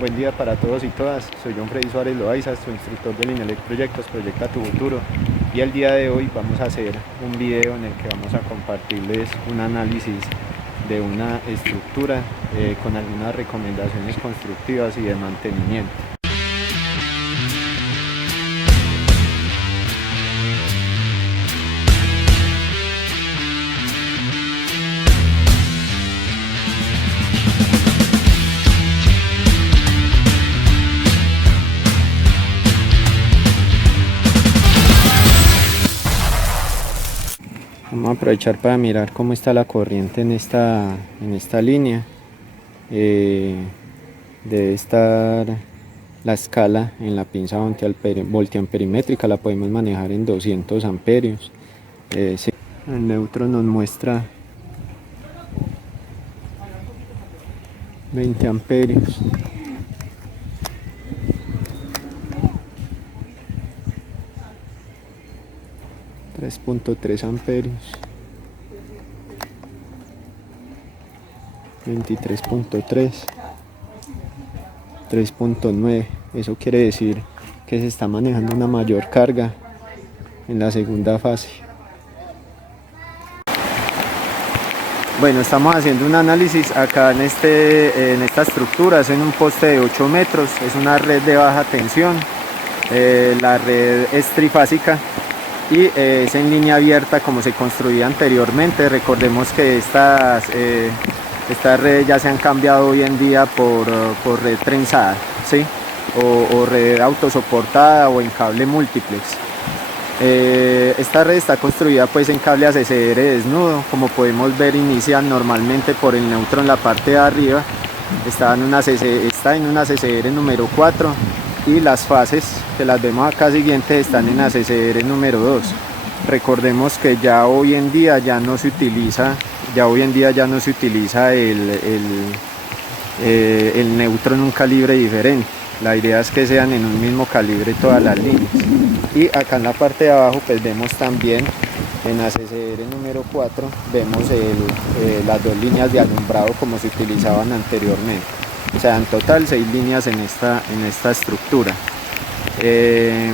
Buen día para todos y todas, soy John Freddy Suárez Loaiza, su instructor del INELEC Proyectos, Proyecta tu Futuro, y el día de hoy vamos a hacer un video en el que vamos a compartirles un análisis de una estructura con algunas recomendaciones constructivas y de mantenimiento. Vamos a aprovechar para mirar cómo está la corriente en esta línea. Debe estar la escala en la pinza voltiamperimétrica, la podemos manejar en 200 amperios. Sí. El neutro nos muestra 20 amperios. $3.3 amperios, 23.3, 3.9. Eso quiere decir que se está manejando una mayor carga en la segunda fase. Bueno, estamos haciendo un análisis acá en esta estructura. Es en un poste de 8 metros, es una red de baja tensión. La red es trifásica y es en línea abierta como se construía anteriormente. Recordemos que estas redes ya se han cambiado hoy en día por red trenzada, ¿sí? o red autosoportada o en cable multiplex. Esta red está construida pues en cable ACCR desnudo. Como podemos ver, inicia normalmente por el neutro en la parte de arriba. Está en una ACCR número 4 y las fases que las vemos acá siguientes están en ACCR número 2. Recordemos que ya hoy en día ya no se utiliza el neutro en un calibre diferente. La idea es que sean en un mismo calibre todas las líneas. Y acá en la parte de abajo pues vemos también en ACCR número 4 vemos las dos líneas de alumbrado como se utilizaban anteriormente. O sea, en total 6 líneas en esta estructura. ¿Qué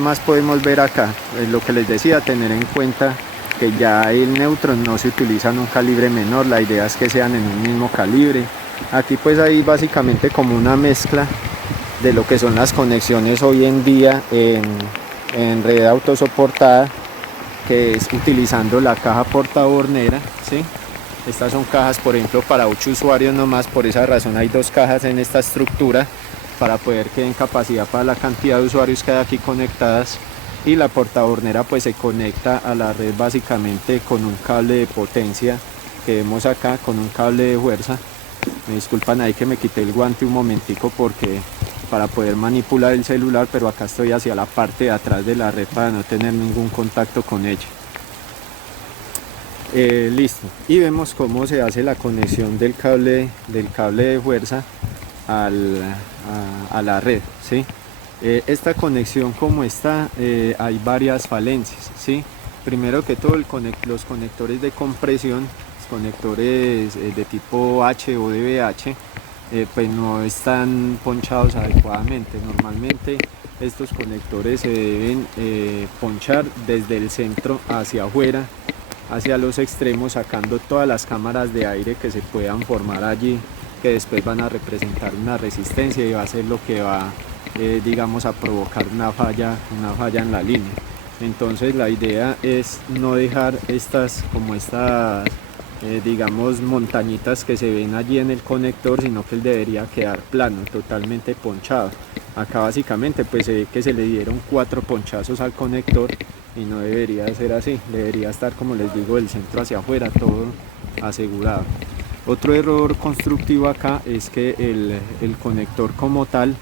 más podemos ver acá? Lo que les decía, tener en cuenta que ya el neutro no se utiliza en un calibre menor. La idea es que sean en un mismo calibre. Aquí pues hay básicamente como una mezcla de lo que son las conexiones hoy en día en red autosoportada, que es utilizando la caja portabornera, ¿sí? Estas son cajas, por ejemplo, para 8 usuarios nomás. Por esa razón hay 2 cajas en esta estructura, para poder que den capacidad para la cantidad de usuarios que hay aquí conectadas. Y la portabornera pues se conecta a la red básicamente con un cable de potencia que vemos acá, con un cable de fuerza. Me disculpan ahí que me quité el guante un momentico para poder manipular el celular, pero acá estoy hacia la parte de atrás de la red para no tener ningún contacto con ella. Listo, y vemos cómo se hace la conexión del cable de fuerza a la red, ¿sí? Esta conexión como está, hay varias falencias, ¿sí? Primero que todo, los conectores de compresión, los conectores de tipo H o DBH, pues no están ponchados adecuadamente. Normalmente estos conectores se deben ponchar desde el centro hacia afuera, hacia los extremos, sacando todas las cámaras de aire que se puedan formar allí, que después van a representar una resistencia y va a ser lo que va digamos a provocar una falla en la línea. Entonces la idea es no dejar estas digamos montañitas que se ven allí en el conector, sino que él debería quedar plano, totalmente ponchado. Acá básicamente pues se ve que se le dieron 4 ponchazos al conector y no debería ser así. Debería estar, como les digo, del centro hacia afuera, todo asegurado. Otro error constructivo acá es que el conector como tal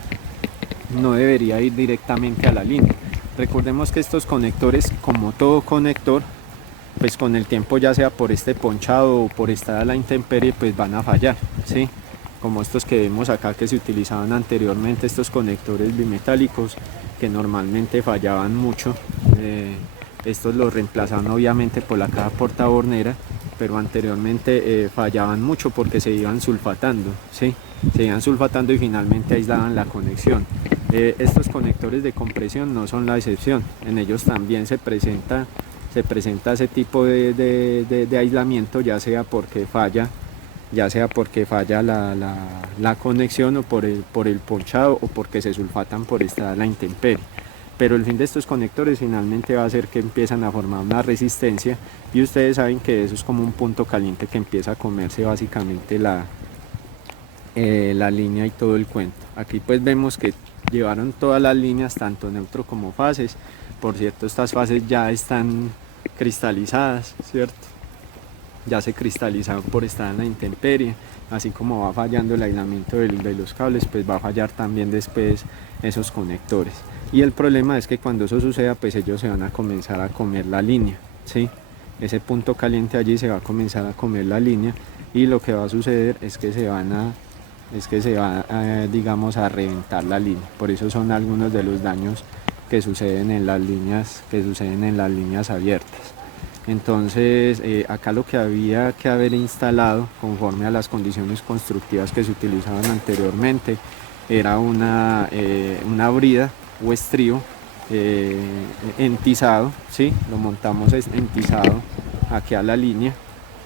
no debería ir directamente a la línea. Recordemos que estos conectores, como todo conector, pues con el tiempo, ya sea por este ponchado o por estar a la intemperie, pues van a fallar, ¿sí? Como estos que vemos acá que se utilizaban anteriormente, estos conectores bimetálicos que normalmente fallaban mucho. Estos los reemplazaron obviamente por la caja portabornera pero anteriormente fallaban mucho porque se iban sulfatando, ¿sí? Se iban sulfatando y finalmente aislaban la conexión. Estos conectores de compresión no son la excepción, en ellos también se presenta ese tipo de aislamiento, ya sea porque falla la conexión o por el ponchado o porque se sulfatan por estar a la intemperie. Pero el fin de estos conectores finalmente va a ser que empiezan a formar una resistencia, y ustedes saben que eso es como un punto caliente que empieza a comerse básicamente la línea y todo el cuento. Aquí pues vemos que llevaron todas las líneas, tanto neutro como fases. Por cierto, estas fases ya están cristalizadas, ¿cierto? Ya se cristalizaron por estar en la intemperie. Así como va fallando el aislamiento de los cables, pues va a fallar también después esos conectores. Y el problema es que cuando eso suceda, pues ellos se van a comenzar a comer la línea, ¿sí? Ese punto caliente allí se va a comenzar a comer la línea, y lo que va a suceder es que se va digamos, a reventar la línea. Por eso son algunos de los daños que suceden en las líneas abiertas. Entonces acá lo que había que haber instalado, conforme a las condiciones constructivas que se utilizaban anteriormente, era una brida o estrío entizado, ¿sí? Lo montamos entizado aquí a la línea,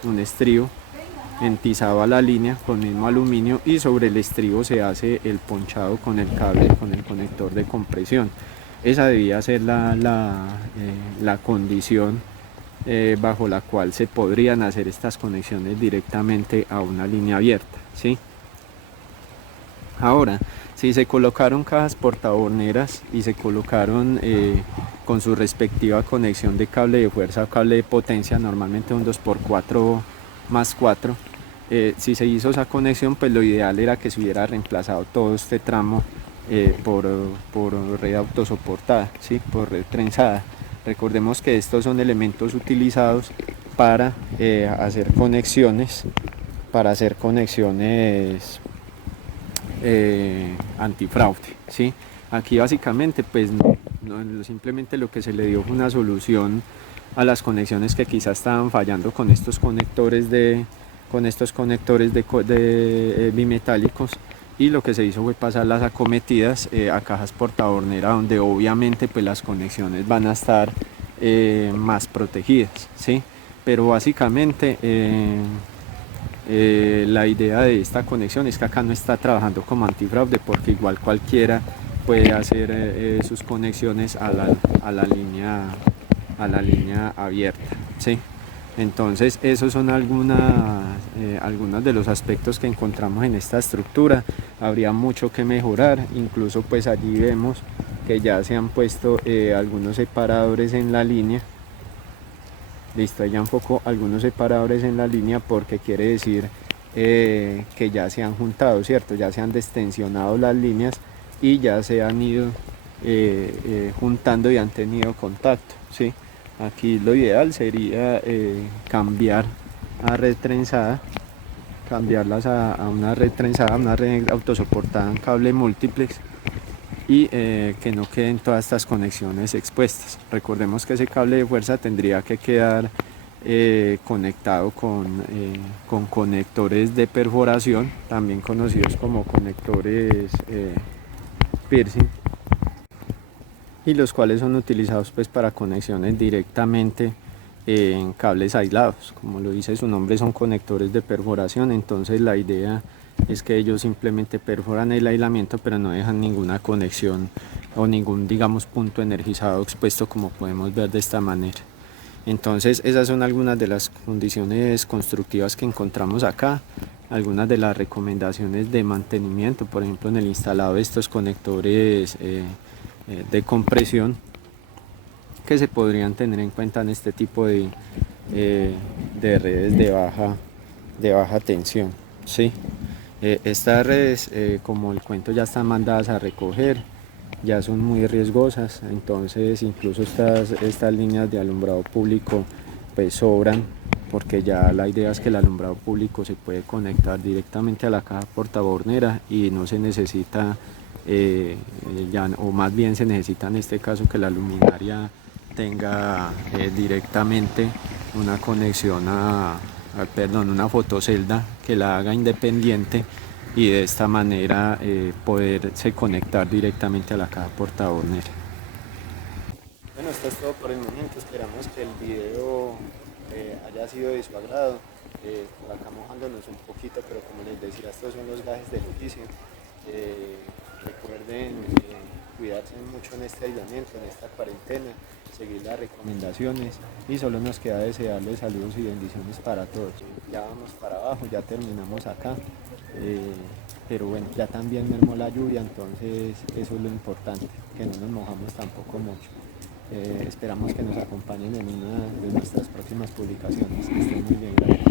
un estrío entizado a la línea con mismo aluminio, y sobre el estribo se hace el ponchado con el cable, con el conector de compresión. Esa debía ser la condición bajo la cual se podrían hacer estas conexiones directamente a una línea abierta, ¿sí? Ahora, si se colocaron cajas portaborneras y se colocaron con su respectiva conexión de cable de fuerza o cable de potencia, normalmente un 2x4 más 4, si se hizo esa conexión, pues lo ideal era que se hubiera reemplazado todo este tramo por red autosoportada, ¿sí? Por red trenzada. Recordemos que estos son elementos utilizados para hacer conexiones antifraude, ¿sí? Aquí básicamente pues simplemente lo que se le dio fue una solución a las conexiones que quizás estaban fallando con estos conectores bimetálicos, y lo que se hizo fue pasar las acometidas a cajas portabornera, donde obviamente pues las conexiones van a estar más protegidas, ¿sí? Pero básicamente la idea de esta conexión es que acá no está trabajando como antifraude, porque igual cualquiera puede hacer sus conexiones a la línea abierta, ¿sí? Entonces esos son algunos de los aspectos que encontramos en esta estructura. Habría mucho que mejorar, incluso pues allí vemos que ya se han puesto algunos separadores en la línea. Listo, ya enfocó algunos separadores en la línea, porque quiere decir que ya se han juntado, ¿cierto? Ya se han destensionado las líneas y ya se han ido juntando y han tenido contacto, ¿sí? Aquí lo ideal sería cambiar a red trenzada, cambiarlas a una red trenzada, una red autosoportada en cable múltiplex, y que no queden todas estas conexiones expuestas. Recordemos que ese cable de fuerza tendría que quedar conectado con conectores de perforación, también conocidos como conectores piercing, y los cuales son utilizados pues para conexiones directamente en cables aislados. Como lo dice su nombre, son conectores de perforación. Entonces la idea es que ellos simplemente perforan el aislamiento, pero no dejan ninguna conexión o ningún, digamos, punto energizado expuesto, como podemos ver de esta manera. Entonces esas son algunas de las condiciones constructivas que encontramos acá, algunas de las recomendaciones de mantenimiento, por ejemplo en el instalado de estos conectores de compresión, que se podrían tener en cuenta en este tipo de redes de baja tensión, ¿sí? Estas redes, como el cuento, ya están mandadas a recoger, ya son muy riesgosas. Entonces incluso estas líneas de alumbrado público pues sobran, porque ya la idea es que el alumbrado público se puede conectar directamente a la caja portabornera y no se necesita o más bien se necesita en este caso que la luminaria tenga directamente una conexión a perdón, una fotocelda que la haga independiente y de esta manera poderse conectar directamente a la caja portabornera. Bueno, esto es todo por el momento. Esperamos que el video haya sido de su agrado. Por acá mojándonos un poquito, pero como les decía, estos son los gajes del oficio. Recuerden cuidarse mucho en este aislamiento, en esta cuarentena, seguir las recomendaciones y solo nos queda desearles saludos y bendiciones para todos. Ya vamos para abajo, ya terminamos acá, pero bueno, ya también mermó la lluvia, entonces eso es lo importante, que no nos mojamos tampoco mucho. Esperamos que nos acompañen en una de nuestras próximas publicaciones. Que estén muy bien, gracias.